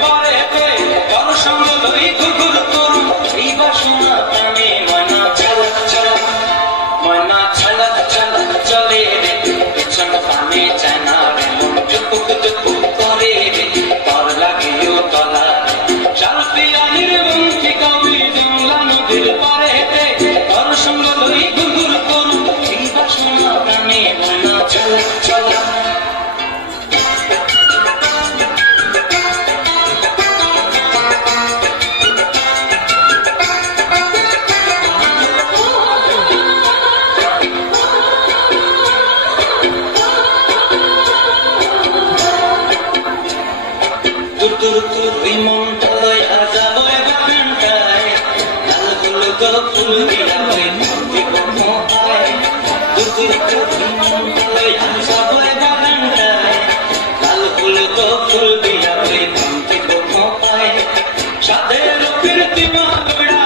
পরেতে তোর সঙ্গ লই ঘুরঘুর করুম এই বাসনা প্রাণে ময়না ঝলক ঝলক ময়না ঝলক ঝলক চলে রে পিছন পানে চায় না রে মন টুকুক টুকুক করে রে তোর লাগিও তলা শাল পিয়ালির বংশী কবি জংলা নদীর পরেতে তোর সঙ্গ লই ঘুরঘুর করুম এই বাসনা প্রাণে ময়না ঝলক ঝলক তুই মনটা লইয়া যাবই বাগানটায় লাল হলুদ ফুল দিয়া তুই দিব মোটায় তুই মনটা লইয়া যাবই বাগানটায় লাল হলুদ ফুল দিয়া তুই দিব মোটায় সাদের প্রীতি মাগড়া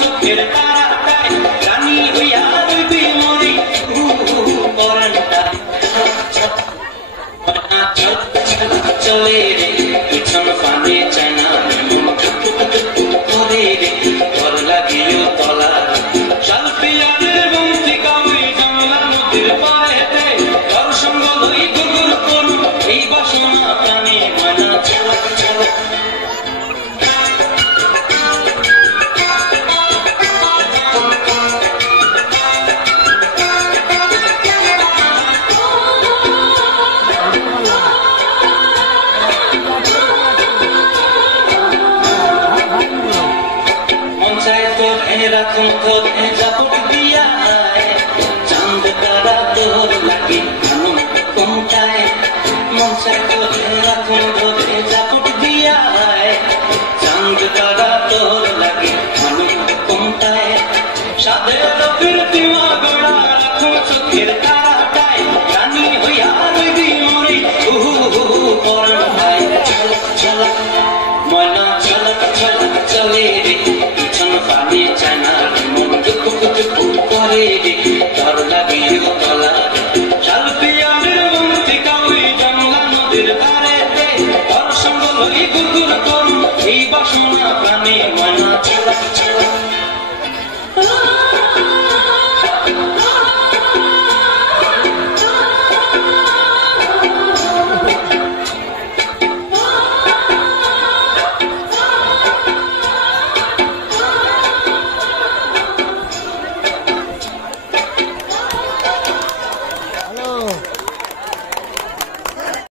চোখের তারাটায় রানী হইয়া রইবি মরি পরানটায় চলে রে পিছন পানে চায় না মন টুকুক টুকুক করে রে তোর লাগিও তলা শাল পিয়ালির বংশী কবি জংলা নদীর পরেতে তোর সঙ্গ লই ঘুরঘুর করুম এই বাসনা প্রাণে ময়না ঝলক ঝলক রাখুন তোরে জাপুট দিয়া চাঁদ তারা তোর লাগি আনন্দ কোনটায় মন চাই তোরে রাখুন তোরে জাপুট দিয়া চাঁদ তারা তোর লাগি আনন্দ কোনটায় সাদের প্রীতি মাগড়া রাখুন চোখের তারাটায় রানী হইয়া রইবি মরি পরানটায় ঝলক ঝলক ময়না ঝলক ঝলক চলে রে পিছন পানে চায় না মন টুকুক